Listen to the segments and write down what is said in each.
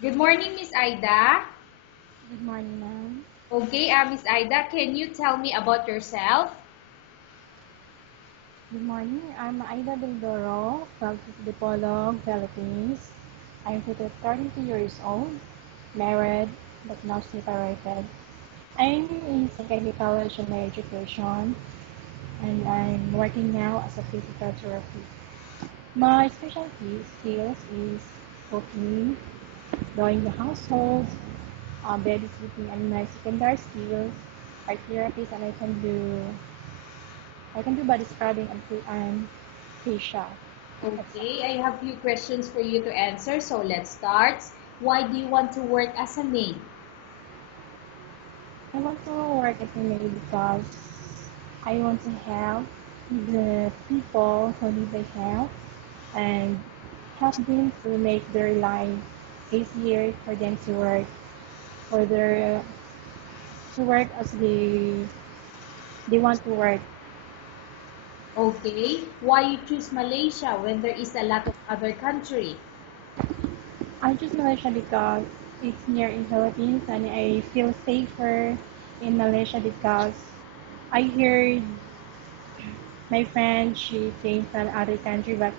Good morning, Miss Ida. Good morning, ma'am. Okay, Miss Ida, can you tell me about yourself? Good morning. I'm Aida Beldoro from Dipolog, Philippines. I'm 32 years old, married, but now separated. I'm in second year college of my education, and I'm working now as a physical therapist. My specialty skills is cooking, doing the household, babysitting, and my secondary skills are therapies, and I can do body scrubbing and facial. That's all. Okay, I have few questions for you to answer, so let's start. Why do you want to work as a maid? I want to work as a maid because I want to help the people who need my help and help them to make their life easier for them for their to work as they want to work. Okay, why you choose Malaysia when there is a lot of other country? I choose Malaysia because it's near in Philippines and I feel safer in Malaysia because I heard my friend she came from other country but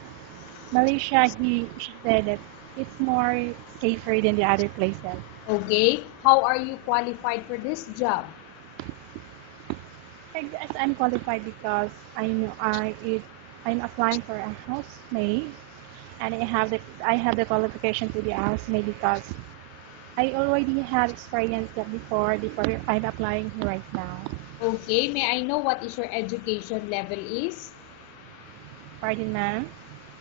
Malaysia, she said that it's more safer than the other places. Okay, how are you qualified for this job? I guess I'm qualified because I'm applying for a housemaid, and I have the qualification to be a housemaid because I already have experience that before I'm applying here right now. Okay, may I know what is your education level is? Pardon, ma'am.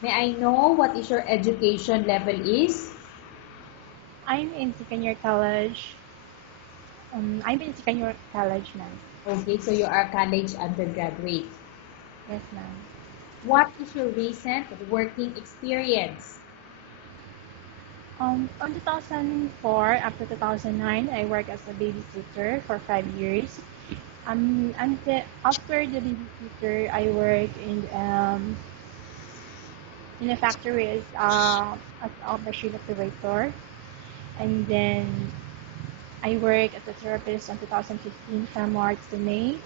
May I know what is your education level is? I'm in second year college. I'm in second year college, ma'am. Okay, so you are college undergraduate. Yes, ma'am. What is your recent working experience? On 2004 up to 2009, I worked as a babysitter for 5 years. After the babysitter, I worked in a factory as a machine operator, and then I worked as a therapist on 2015 from March to May,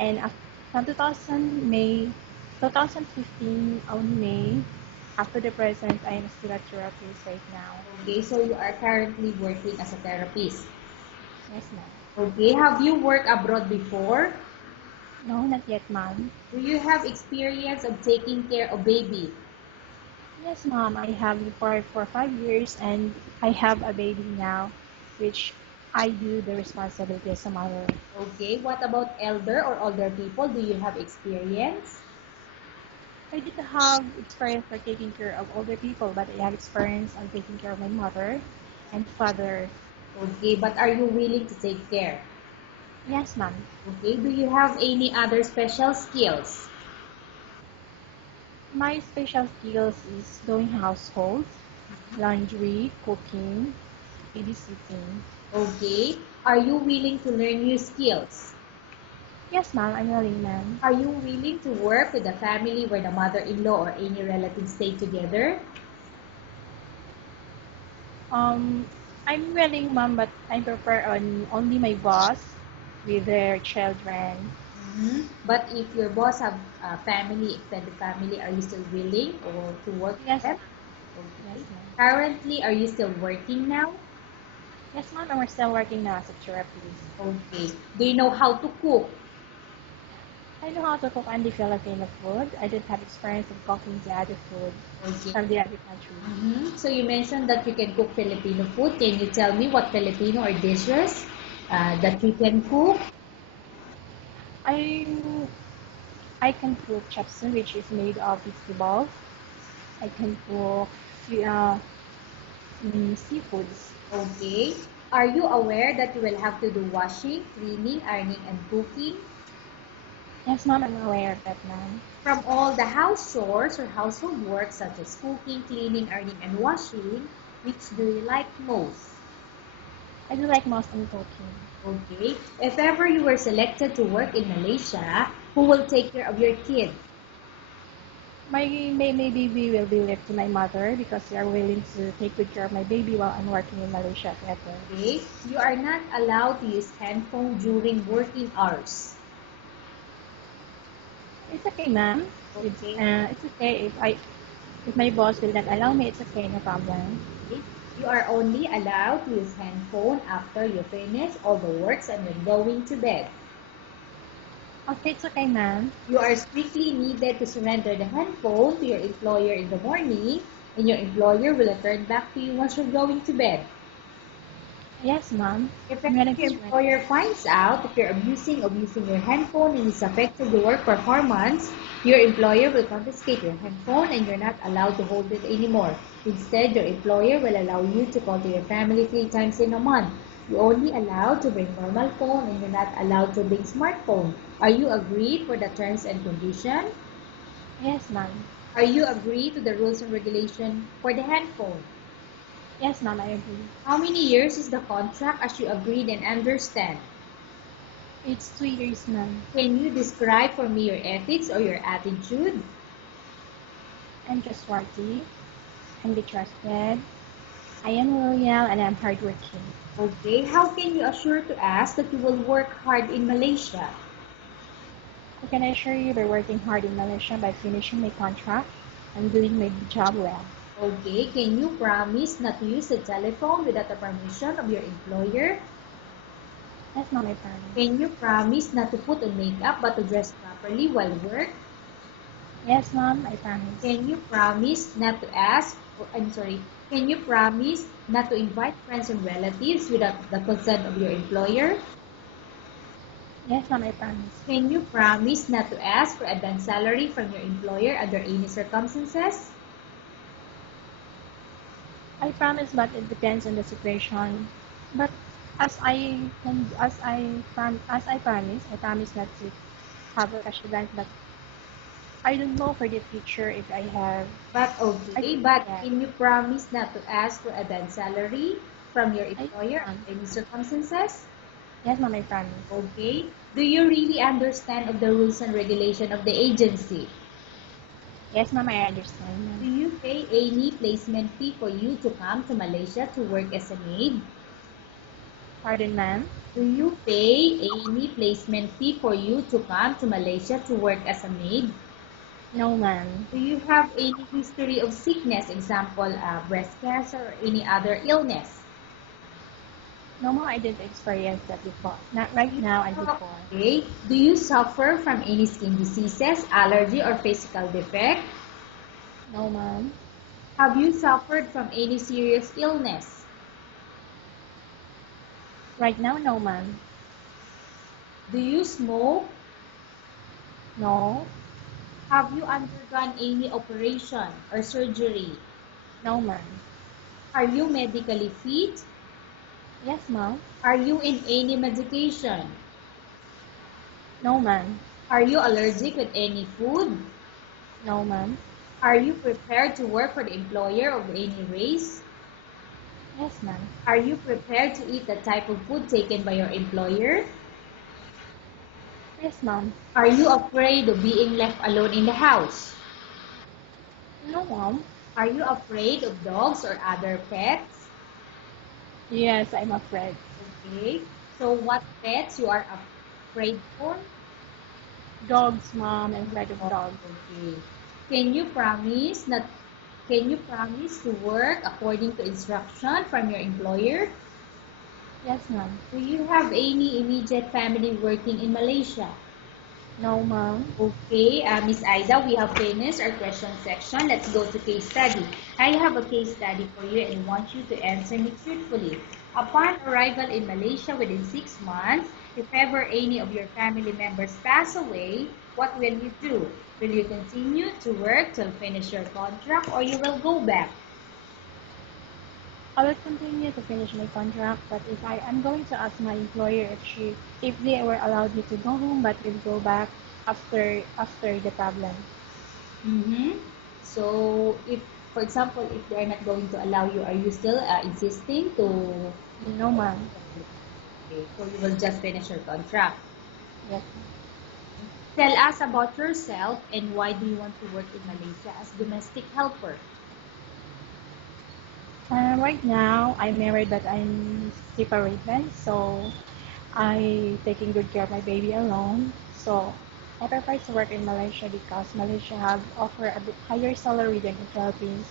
and from 2015 on May, after the present, I am still a therapist right now. Okay, so you are currently working as a therapist. Yes, ma'am. Okay, have you worked abroad before? No, not yet, ma'am. Do you have experience of taking care of baby? Yes, mom, I have for 5 years and I have a baby now, which I do the responsibility as a mother. Okay, what about elder or older people? Do you have experience? I did have experience for taking care of older people, but I have experience on taking care of my mother and father. Okay, but are you willing to take care? Yes, ma'am. Okay, do you have any other special skills? My special skills is doing household, laundry, cooking, babysitting. Okay, are you willing to learn new skills? Yes, ma'am, I'm willing, ma'am. Are you willing to work with a family where the mother-in-law or any relatives stay together? Um, I'm willing, ma'am, but I prefer on only my boss with their children. But if your boss have family, extended family, are you still willing or to work with Yes, them? yes, Okay. ma'am. Currently, are you still working now? Yes, ma'am. And we're still working now as a therapist. Okay. Do you know how to cook? I know how to cook only Filipino food. I didn't have experience of cooking the other food Okay. from the other country. So you mentioned that you can cook Filipino food. Can you tell me what Filipino or dishes that you can cook? I I can cook chapsum, which is made of vegetables. I can cook uh, seafoods. Okay. Are you aware that you will have to do washing, cleaning, ironing, and cooking? Yes, ma'am. I'm aware of that, ma'am. From all the house chores or household work such as cooking, cleaning, ironing, and washing, which do you like most? I do like most in cooking. Okay. If ever you were selected to work in Malaysia, who will take care of your kids? My baby will be left to my mother because they are willing to take good care of my baby while I'm working in Malaysia at airport. Okay, you are not allowed to use handphone during working hours. It's okay, ma'am. Okay. It's okay if my boss will not allow me. It's okay, no problem. Okay. You are only allowed to use handphone after you finish all the works and when going to bed. Okay, it's okay, ma'am. You are strictly needed to surrender the handphone to your employer in the morning, and your employer will return back to you once you're going to bed. Yes, ma'am. If I'm ever ready to your surrender. employer finds out that you're abusing of using your handphone and it's affecting your work performance, your employer will confiscate your handphone and you're not allowed to hold it anymore. Instead, your employer will allow you to call to your family 3 times in a month. You're only allowed to bring normal phone and you're not allowed to bring smartphone. Are you agreed for the terms and condition? Yes, ma'am. Are you agreed to the rules and regulation for the handphone? Yes, ma'am, I agree. How many years is the contract as you agreed and understand? It's 2 years, ma'am. Can you describe for me your ethics or your attitude? I'm trustworthy. Can be trusted. I am loyal and I'm hardworking. Okay, how can you assure to us that you will work hard in Malaysia? I can assure you by working hard in Malaysia by finishing my contract and doing my job well. Okay, can you promise not to use the telephone without the permission of your employer? That's not my promise. Can you promise not to put on makeup but to dress properly while work? Yes, ma'am, I promise. Can you promise not to ask, can you promise not to invite friends and relatives without the consent of your employer? Yes, ma'am, I promise. Can you promise not to ask for advance salary from your employer under any circumstances? I promise, but it depends on the situation. But as I promise not to have a cash advance. But I don't know for the future if I have. But I okay, don't know but yet. can you promise not to ask for advance salary from your Yes, employer ma'am. under any circumstances? Yes, ma'am, I promise. Okay. Do you really understand of the rules and regulation of the agency? Yes, ma'am, I understand, Do ma'am. you pay any placement fee for you to come to Malaysia to work as a maid? Pardon, ma'am. Do you pay any placement fee for you to come to Malaysia to work as a maid? No, ma'am. Do you have any history of sickness, example, breast cancer or any other illness? No, ma'am, I didn't experience that before. Not right now and before. Okay. Do you suffer from any skin diseases, allergy, or physical defect? No, ma'am. Have you suffered from any serious illness? Right now, no, ma'am. Do you smoke? No. Have you undergone any operation or surgery? No, ma'am. Are you medically fit? Yes, ma'am. Are you in any medication? No, ma'am. Are you allergic with any food? No, ma'am. Are you prepared to work for the employer of any race? Yes, ma'am. Are you prepared to eat the type of food taken by your employer? Yes, ma'am. Are you afraid of being left alone in the house? No, ma'am. Are you afraid of dogs or other pets? Yes, I'm afraid. Okay. So what pets you are afraid for? Dogs, ma'am. I'm afraid of dogs. Okay. Can you promise not can you promise to work according to instruction from your employer? Yes, ma'am. Do you have any immediate family working in Malaysia? No, ma'am. Okay, Miss Ida, we have finished our question section. Let's go to case study. I have a case study for you and want you to answer me truthfully. Upon arrival in Malaysia within 6 months, if ever any of your family members pass away, what will you do? Will you continue to work till finish your contract or you will go back? I will continue to finish my contract, but if I am going to ask my employer if they were allowed me to go home, but will go back after the problem. Mm-hmm. So, if, for example, if they are not going to allow you, are you still insisting to? No, ma'am. Okay, so you will just finish your contract. Yes. Tell us about yourself and why do you want to work in Malaysia as domestic helper? Right now, I'm married but I'm separated, so I taking good care of my baby alone. So I prefer to work in Malaysia because Malaysia have offer a bit higher salary than in Philippines,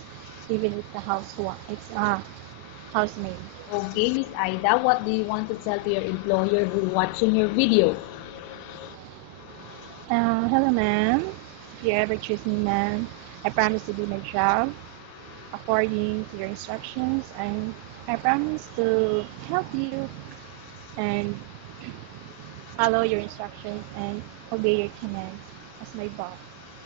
even if the housewife it's a housemaid. Okay, Miss Ida, what do you want to tell to your employer who watching your video? Hello, ma'am. If you ever choose me, ma'am, I promise to do my job according to your instructions, and I promise to help you and follow your instructions and obey your commands as my boss.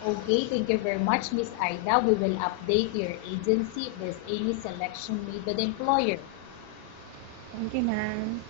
Okay, thank you very much, Miss Ida. We will update your agency if there's any selection made by the employer. Thank you, ma'am.